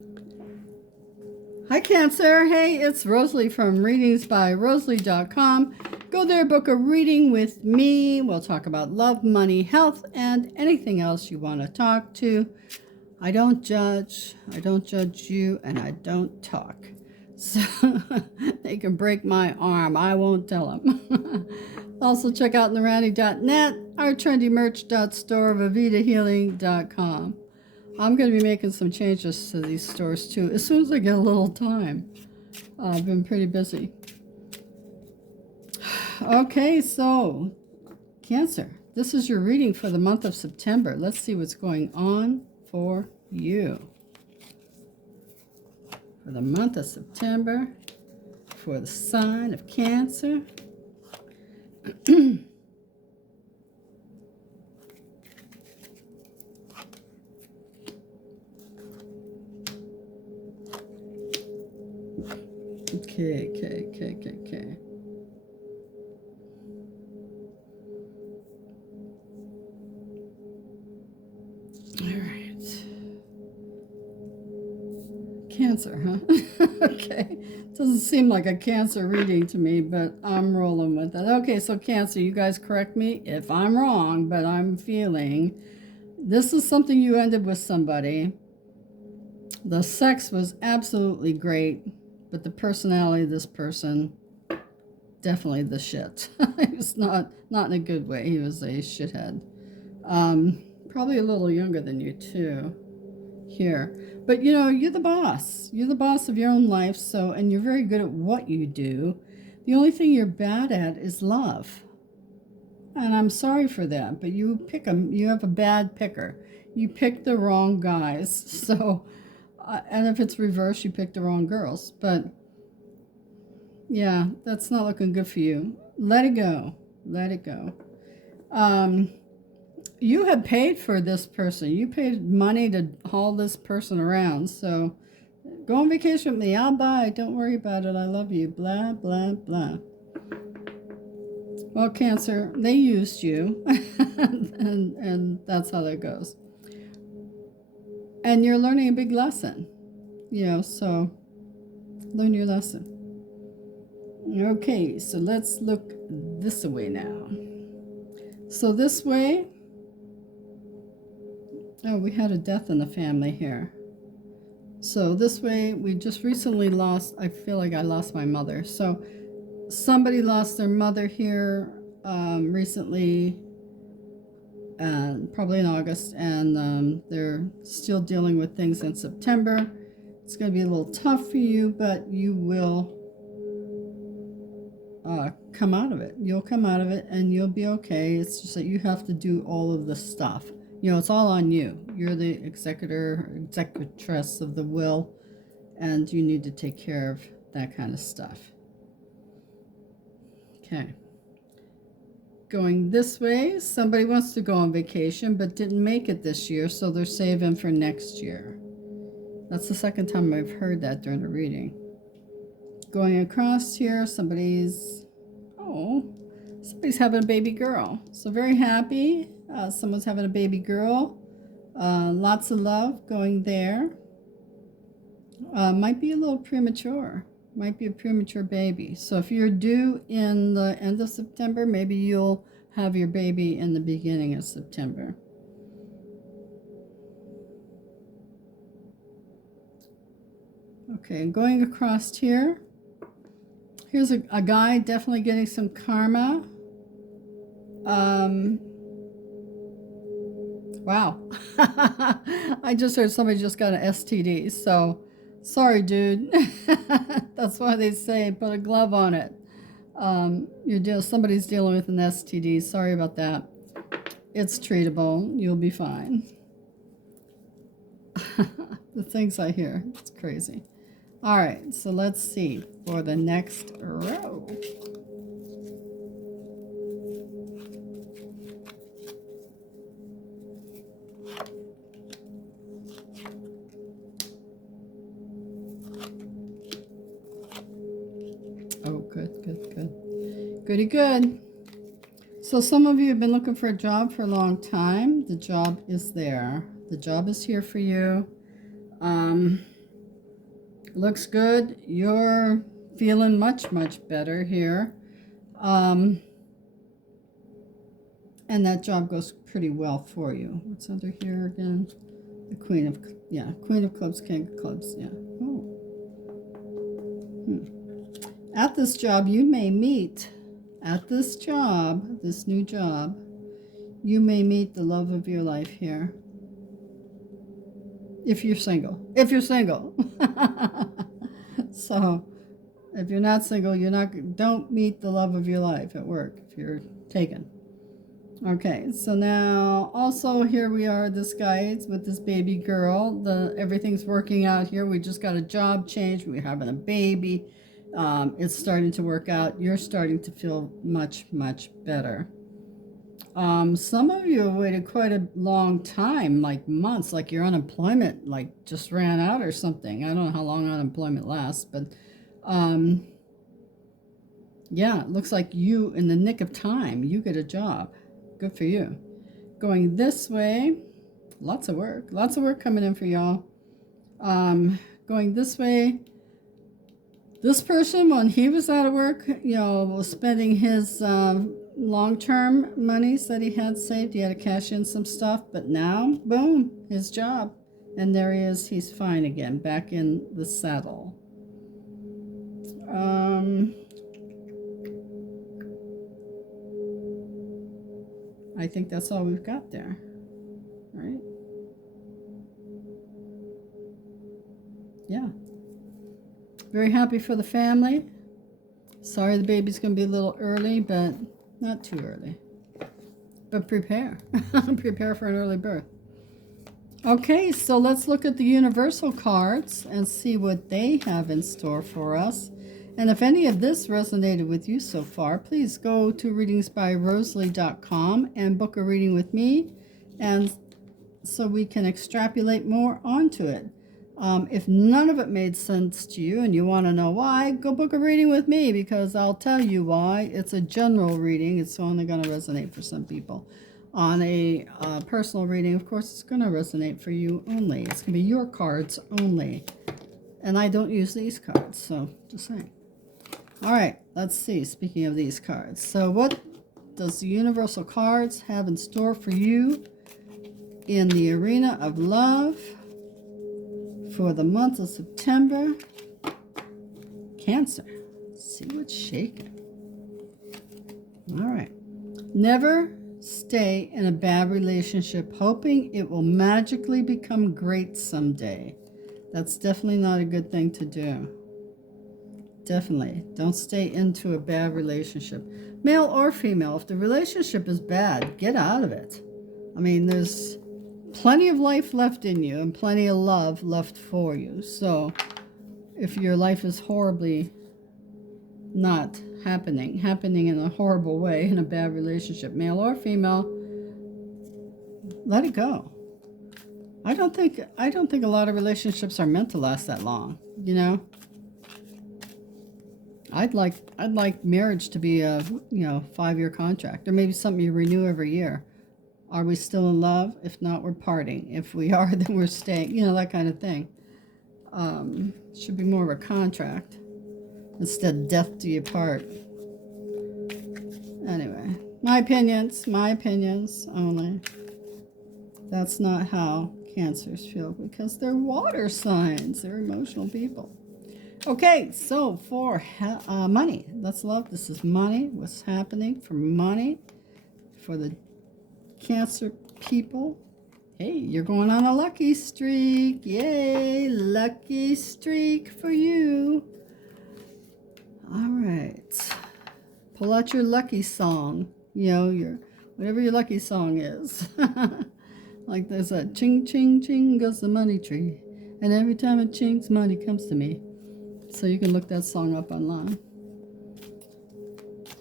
Hi Cancer, hey, it's Rosalie from readingsbyrosalie.com. Go there, book a reading with me. We'll talk about love, money, health, and anything else you want to talk to. I don't judge you, and I don't talk. So they can break my arm, I won't tell them. Also check out narani.net, our trendymerch.store, vivitahealing.com. I'm going to be making some changes to these stores too as soon as I get a little time. I've been pretty busy. Okay, so Cancer, this is your reading for the month of September. Let's see what's going on for you. For the month of September, for the sign of Cancer. Okay. All right. Cancer, huh? Okay. Doesn't seem like a Cancer reading to me, but I'm rolling with it. Okay, so Cancer, you guys correct me if I'm wrong, but I'm feeling this is something you ended with somebody. The sex was absolutely great, but the personality of this person, definitely the shit. He was not in a good way. He was a shithead. Probably a little younger than you too. Here, but you know, you're the boss. You're the boss of your own life. So, and you're very good at what you do. The only thing you're bad at is love. And I'm sorry for that, but you pick them. You have a bad picker. You pick the wrong guys. So, and if it's reversed, you pick the wrong girls. But yeah, that's not looking good for you. Let it go. Let it go. You had paid for this person. You paid money to haul this person around. So go on vacation with me. I'll buy. Don't worry about it. I love you. Blah, blah, blah. Well, Cancer, they used you. and that's how that goes. And you're learning a big lesson. You know, so learn your lesson. Okay, so let's look this way now. So this way, oh, we had a death in the family here. So this way, we just recently lost, I feel like I lost my mother. So somebody lost their mother here recently, probably in August, and they're still dealing with things in September. It's going to be a little tough for you, but you will come out of it. You'll come out of it and you'll be okay. It's just that you have to do all of the stuff. You know, it's all on you. You're the executress of the will, and you need to take care of that kind of stuff. Okay. Going this way, somebody wants to go on vacation but didn't make it this year, so they're saving for next year. That's the second time I've heard that during the reading. Going across here, somebody's having a baby girl. So very happy. Someone's having a baby girl. Lots of love going there. Might be a little premature. Might be a premature baby. So if you're due in the end of September, maybe you'll have your baby in the beginning of September. Okay, going across here. Here's a guy definitely getting some karma. Wow. I just heard somebody just got an STD. So, sorry, dude. That's why they say put a glove on it. Somebody's dealing with an STD. Sorry about that. It's treatable. You'll be fine. The things I hear, it's crazy. All right, so let's see for the next row. Oh, good. Goody good. So some of you have been looking for a job for a long time. The job is there. The job is here for you. looks good. You're feeling much, much better here. And that job goes pretty well for you. What's under here again? The Queen of Clubs, King of Clubs, yeah. Oh. At this job, you may meet, this new job, you may meet the love of your life here. If you're single. So, if you're not single, don't meet the love of your life at work if you're taken. Okay, so now also here we are, this guy with this baby girl. Everything's working out here. We just got a job change. We're having a baby. It's starting to work out. You're starting to feel much, much better. Some of you have waited quite a long time, like months, like your unemployment like just ran out or something. I don't know how long unemployment lasts, but yeah, it looks like you, in the nick of time, you get a job. Good for you. Going this way, lots of work coming in for y'all. Going this way, this person, when he was out of work, was spending his long-term monies that he had saved. He had to cash in some stuff, but now, boom, his job. And there he is. He's fine again, back in the saddle. I think that's all we've got there, right? Yeah. Very happy for the family. Sorry the baby's going to be a little early, but not too early. But prepare. Prepare for an early birth. Okay, so let's look at the Universal cards and see what they have in store for us. And if any of this resonated with you so far, please go to readingsbyrosalie.com and book a reading with me, and so we can extrapolate more onto it. If none of it made sense to you and you want to know why, go book a reading with me, because I'll tell you why. It's a general reading. It's only going to resonate for some people. On a personal reading, of course, it's going to resonate for you only. It's going to be your cards only. And I don't use these cards, so just saying. All right, let's see. Speaking of these cards. So what does the Universal cards have in store for you in the arena of love for the month of September? Cancer. Let's see what's shaking. All right. Never stay in a bad relationship hoping it will magically become great someday. That's definitely not a good thing to do. Definitely. Don't stay into a bad relationship. Male or female, if the relationship is bad, get out of it. I mean, there's plenty of life left in you and plenty of love left for you. So if your life is horribly not happening in a horrible way, in a bad relationship, male or female, let it go. I don't think a lot of relationships are meant to last that long, I'd like marriage to be a 5-year contract, or maybe something you renew every year. Are we still in love? If not, we're parting. If we are, then we're staying. That kind of thing. Should be more of a contract instead of death do you part. Anyway, my opinions only. That's not how Cancers feel, because they're water signs. They're emotional people. Okay, so for money, let's love. This is money. What's happening for money for the Cancer people? Hey, you're going on a lucky streak. Yay, lucky streak for you. All right. Pull out your lucky song. Whatever your lucky song is. Like there's a ching, ching, ching goes the money tree. And every time it chings, money comes to me. So you can look that song up online.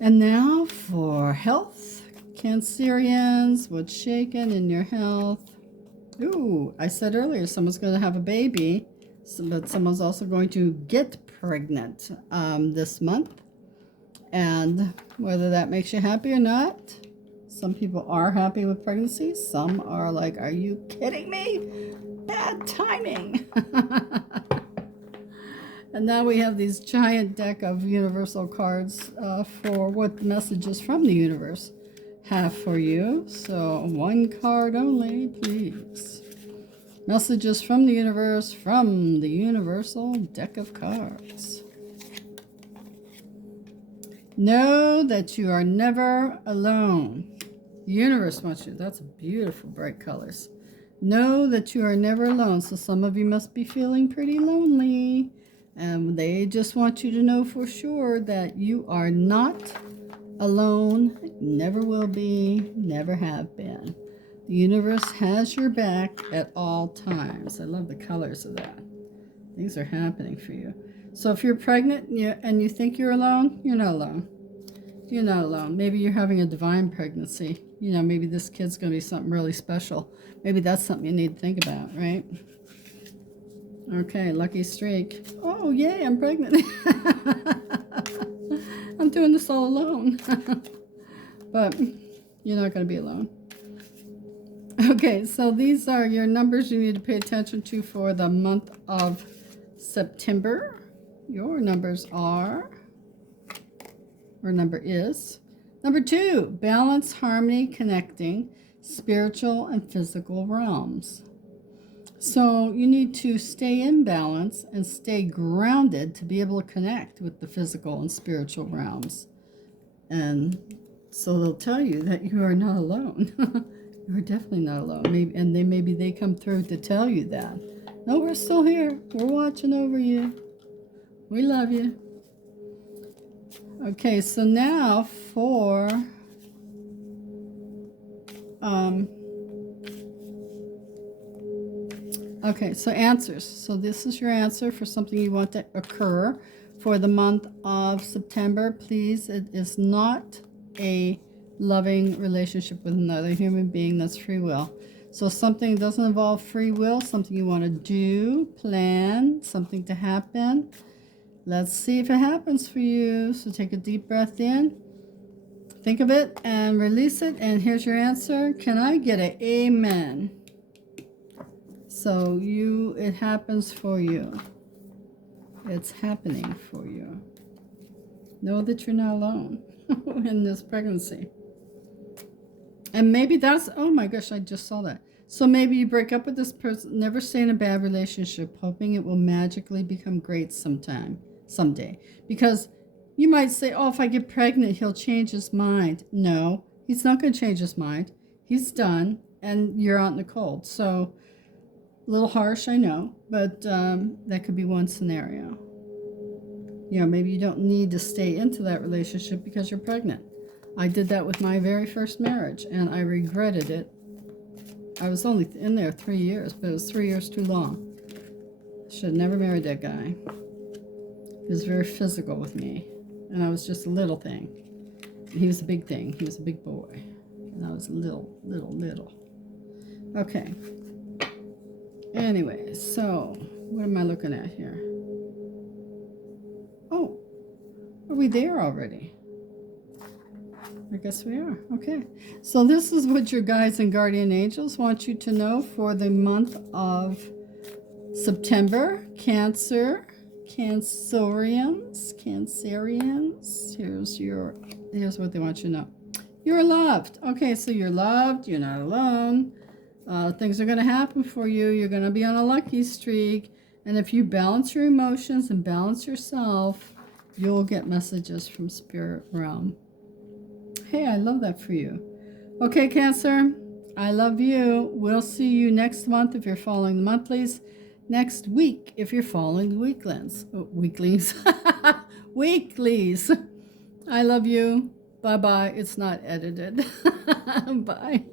And now for health. Cancerians, what's shaking in your health? Ooh, I said earlier someone's going to have a baby, but someone's also going to get pregnant this month. And whether that makes you happy or not, some people are happy with pregnancy. Some are like, are you kidding me? Bad timing. And now we have these giant deck of universal cards for what messages from the universe have for you. So one card only, please. Messages from the universe from the universal deck of cards. Know that you are never alone. The universe wants you. That's beautiful, bright colors. Know that you are never alone. So some of you must be feeling pretty lonely. And they just want you to know for sure that you are not alone. Never will be. Never have been. The universe has your back at all times. I love the colors of that. Things are happening for you. So if you're pregnant and you think you're alone, you're not alone. You're not alone. Maybe you're having a divine pregnancy. You know, maybe this kid's going to be something really special. Maybe that's something you need to think about, right? Okay, lucky streak. Oh, yay, I'm pregnant. I'm doing this all alone. But you're not going to be alone. Okay, so these are your numbers you need to pay attention to for the month of September. Your numbers are, or number is, number 2, balance, harmony, connecting spiritual and physical realms. So you need to stay in balance and stay grounded to be able to connect with the physical and spiritual realms. And so they'll tell you that you are not alone. You're definitely not alone. Maybe they come through to tell you that. No, we're still here. We're watching over you. We love you. Okay, so now for okay, so answers. So this is your answer for something you want to occur for the month of September. Please, it is not a loving relationship with another human being. That's free will. So something doesn't involve free will, something you want to do, plan, something to happen. Let's see if it happens for you. So take a deep breath in, think of it, and release it. And here's your answer. Can I get an amen? So it happens for you. It's happening for you. Know that you're not alone in this pregnancy. And maybe that's, oh my gosh, I just saw that. So maybe you break up with this person, never stay in a bad relationship, hoping it will magically become great someday. Because you might say, oh, if I get pregnant, he'll change his mind. No, he's not going to change his mind. He's done, and you're out in the cold. So a little harsh, I know, but that could be one scenario. You know, maybe you don't need to stay into that relationship because you're pregnant. I did that with my very first marriage, and I regretted it. I was only in there 3 years, but it was 3 years too long. Should have never married that guy. He was very physical with me, and I was just a little thing. He was a big thing. He was a big boy, and I was little. Okay. Anyway, so what am I looking at here? Oh, are we there already? I guess we are. Okay. So this is what your guides and guardian angels want you to know for the month of September. Cancer, Cancerians. Here's what they want you to know. You're loved. Okay, so you're loved. You're not alone. Things are going to happen for you. You're going to be on a lucky streak. And if you balance your emotions and balance yourself, you'll get messages from spirit realm. Hey, I love that for you. Okay, Cancer, I love you. We'll see you next month if you're following the monthlies. Next week if you're following the weeklies. Weeklies. I love you. Bye-bye. It's not edited. Bye.